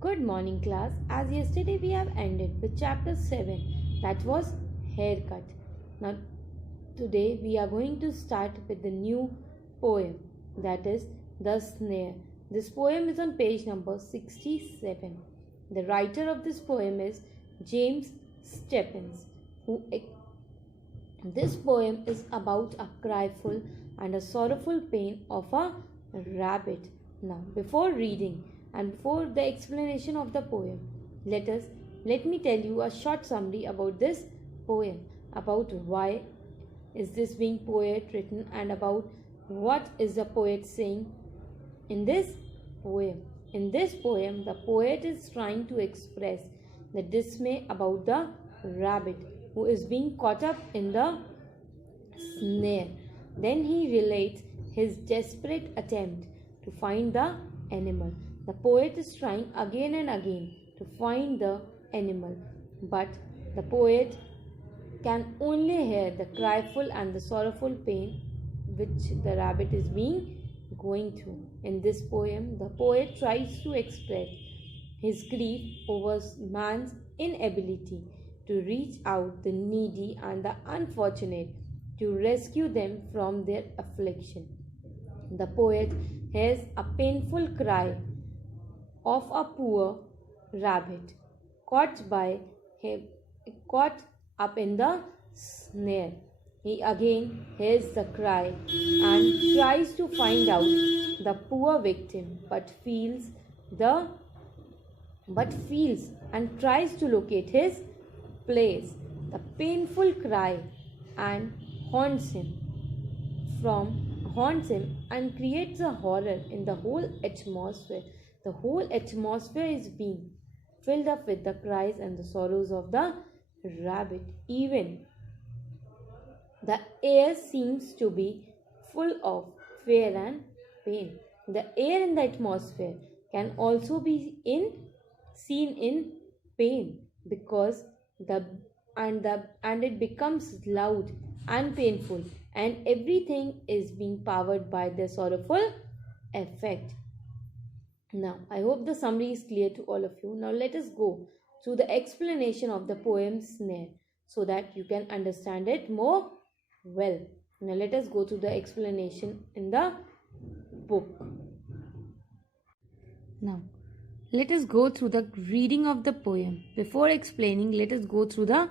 Good morning, class. As yesterday we have ended with chapter 7, that was haircut. Now, today we are going to start with the new poem, that is The Snare. This poem is on page number 67. The writer of this poem is James Stephens. This poem is about a cryful and a sorrowful pain of a rabbit. Now, before reading and before the explanation of the poem, let me tell you a short summary about this poem, about why is this being poet written, and about what is the poet saying in this poem. In this poem, the poet is trying to express the dismay about the rabbit who is being caught up in the snare. Then he relates his desperate attempt to find the animal. The poet is trying again and again to find the animal, but the poet can only hear the cryful and the sorrowful pain which the rabbit is going through. In this poem, the poet tries to express his grief over man's inability to reach out the needy and the unfortunate to rescue them from their affliction. The poet hears a painful cry of a poor rabbit caught up in the snare. He again hears the cry and tries to find out the poor victim, but feels and tries to locate his place. The painful cry and haunts him and creates a horror in the whole atmosphere. The whole atmosphere is being filled up with the cries and the sorrows of the rabbit. Even the air seems to be full of fear and pain. The air in the atmosphere can also be seen in pain, because it becomes loud and painful, and everything is being powered by the sorrowful effect. Now, I hope the summary is clear to all of you. Now, let us go through the explanation of the poem Snare so that you can understand it more well. Now, let us go through the explanation in the book. Now, let us go through the reading of the poem. Before explaining, let us go through the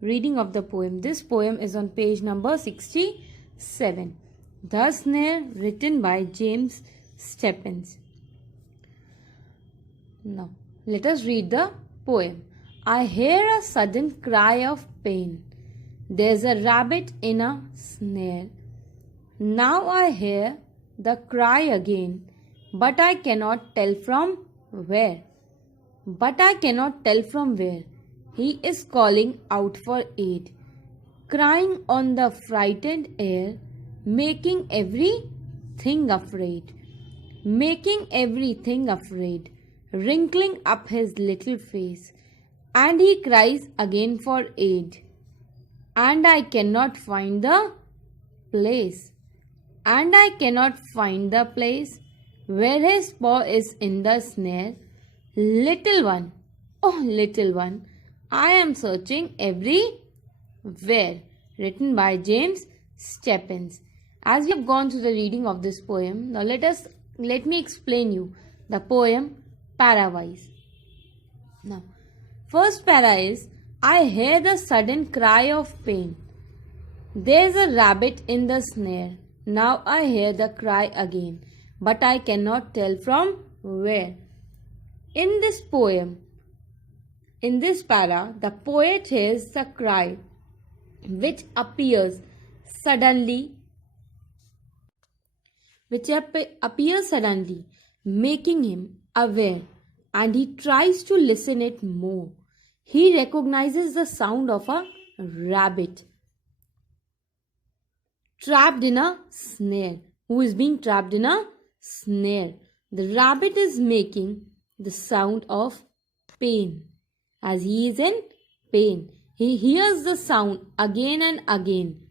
reading of the poem. This poem is on page number 67. The Snare, written by James Stephens. Now, let us read the poem. I hear a sudden cry of pain. There's a rabbit in a snare. Now I hear the cry again, but I cannot tell from where. He is calling out for aid, crying on the frightened air, making everything afraid, wrinkling up his little face, and he cries again for aid. And I cannot find the place, where his paw is in the snare. Little one, oh little one, I am searching everywhere. Written by James Stephens. As we have gone through the reading of this poem, now let me explain you the poem para-wise. Now, first para is, I hear the sudden cry of pain. There's a rabbit in the snare. Now I hear the cry again, but I cannot tell from where. In this poem, in this para, the poet hears the cry which appears suddenly, making him aware, and he tries to listen it more. He recognizes the sound of a rabbit trapped in a snare, who is being trapped in a snare. The rabbit is making the sound of pain. As he is in pain, he hears the sound again and again,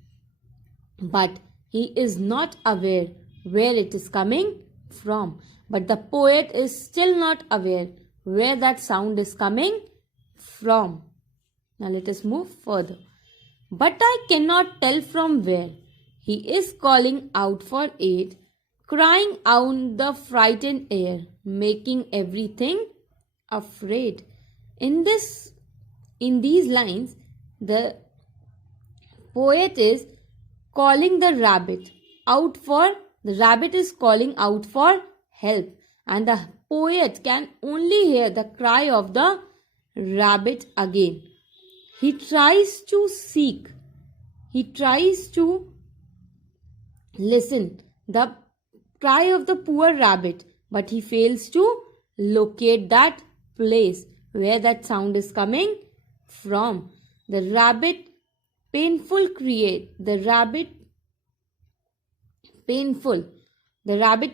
but he is not aware where it is coming from. But the poet is still not aware where that sound is coming from. Now let us move further. But I cannot tell from where. He is calling out for aid, crying out the frightened air, making everything afraid. In these lines, the poet is calling the rabbit out for the rabbit is calling out for help, and the poet can only hear the cry of the rabbit again. He tries to listen the cry of the poor rabbit, but he fails to locate that place where that sound is coming from. The rabbit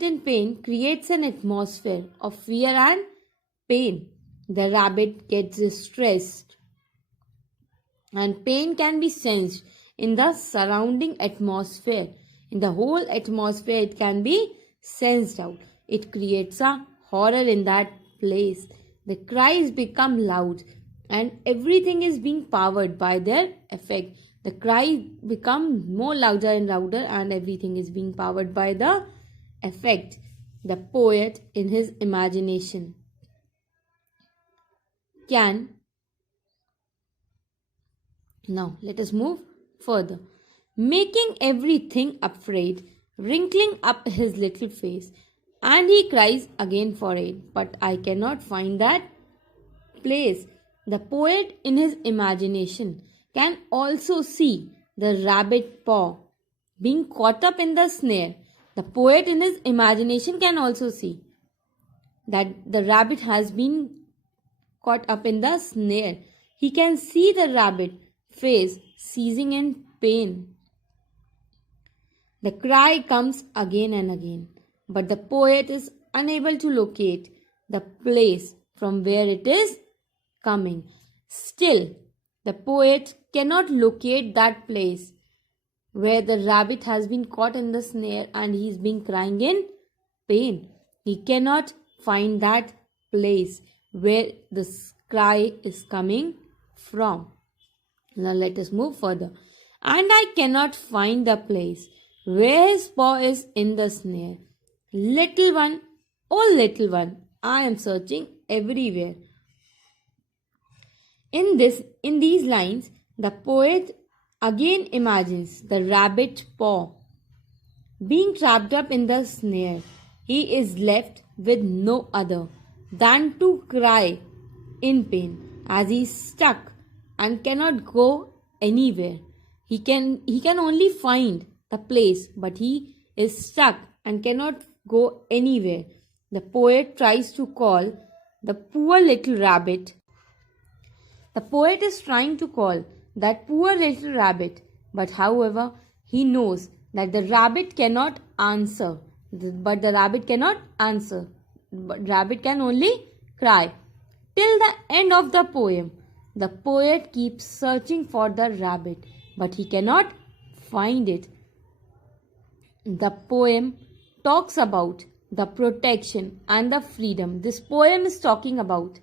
in pain creates an atmosphere of fear and pain. The rabbit gets distressed, and pain can be sensed in the surrounding atmosphere. In the whole atmosphere, it can be sensed out. It creates a horror in that place. The cries become loud, and everything is being powered by their effect. The cry becomes more louder and louder, and everything is being powered by the effect. The poet, in his imagination, can. Now, let us move further. Making everything afraid, wrinkling up his little face, and he cries again for aid. But I cannot find that place. The poet, in his imagination, can also see the rabbit paw being caught up in the snare. The poet, in his imagination, can also see that the rabbit has been caught up in the snare. He can see the rabbit face seizing in pain. The cry comes again and again, but the poet is unable to locate the place from where it is coming. Still, the poet cannot locate that place where the rabbit has been caught in the snare and he is being crying in pain. He cannot find that place where the cry is coming from. Now let us move further. And I cannot find the place where his paw is in the snare. Little one, oh little one, I am searching everywhere. In these lines, the poet again imagines the rabbit paw being trapped up in the snare. He is left with no other than to cry in pain as he is stuck and cannot go anywhere. He can only find the place, but he is stuck and cannot go anywhere. The poet tries to call the poor little rabbit. The poet is trying to call that poor little rabbit, but however, he knows that the rabbit cannot answer. But the rabbit cannot answer. But rabbit can only cry. Till the end of the poem, the poet keeps searching for the rabbit, but he cannot find it. The poem talks about the protection and the freedom. This poem is talking about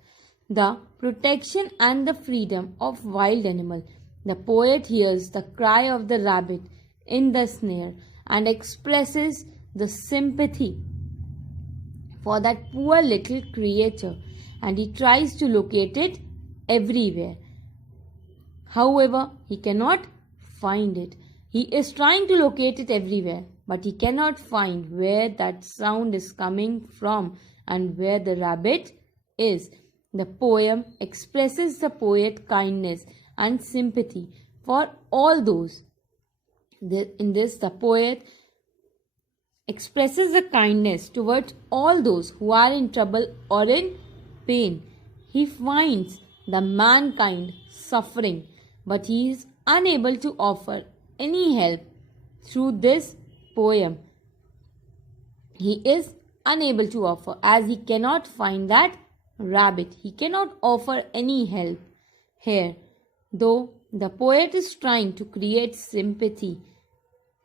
the protection and the freedom of wild animal. The poet hears the cry of the rabbit in the snare and expresses the sympathy for that poor little creature, and he tries to locate it everywhere. However, he cannot find it. He is trying to locate it everywhere, but he cannot find where that sound is coming from and where the rabbit is. The poem expresses the poet's kindness and sympathy for all those. In this, the poet expresses the kindness towards all those who are in trouble or in pain. He finds the mankind suffering, but he is unable to offer any help through this poem. He is unable to offer, as he cannot find that rabbit. He cannot offer any help here, though the poet is trying to create sympathy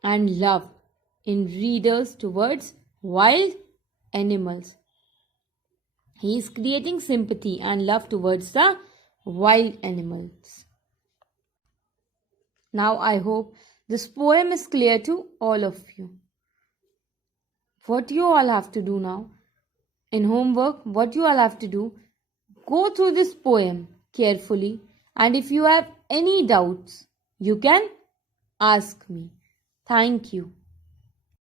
and love in readers towards wild animals. He is creating sympathy and love towards the wild animals. Now I hope this poem is clear to all of you. What you all have to do now, in homework, what you all have to do, go through this poem carefully, and if you have any doubts, you can ask me. Thank you.